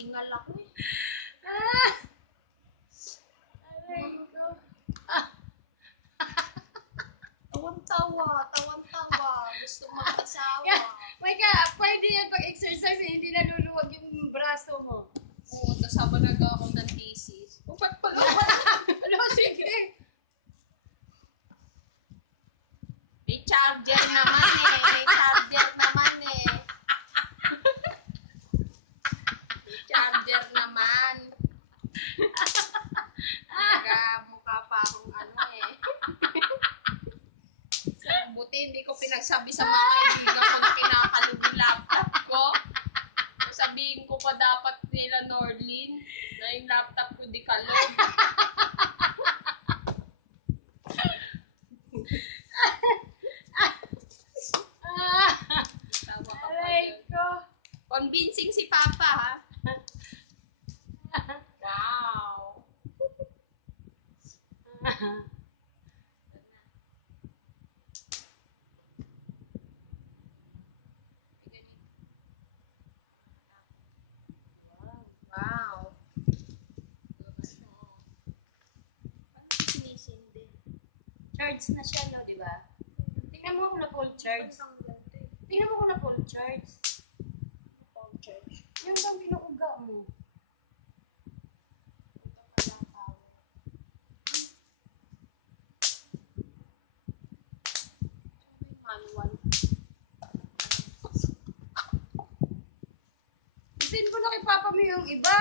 Naningal ako eh. Ah! Aray ko. Tawan-tawa. Gusto mag-asawa. May ka, pwede yan pag-exercise eh, hindi naluluwag yung braso mo. Oo, kasama nagawa ako ng thesis. O, ba't pala? Ano, sige. May charger naman eh. May charger naman. Mukha pa akong ano eh. Buti hindi ko pinagsabi sa mga kaibigan ko na kinakalog yung laptop ko. Sabihin ko pa dapat nila Norlin na yung laptop ko di kalog. Tawa ka pa Aray yun. ko. Convincing si Papa ha. Wow. Wow. Parang sinisindi. Charge na siya, no, di ba? Tingnan mo kung na full charge. Tingnan mo kung na full charge. Yung bang pinuuga mo. Manual. Bitin ko na kay Papa mo yung iba.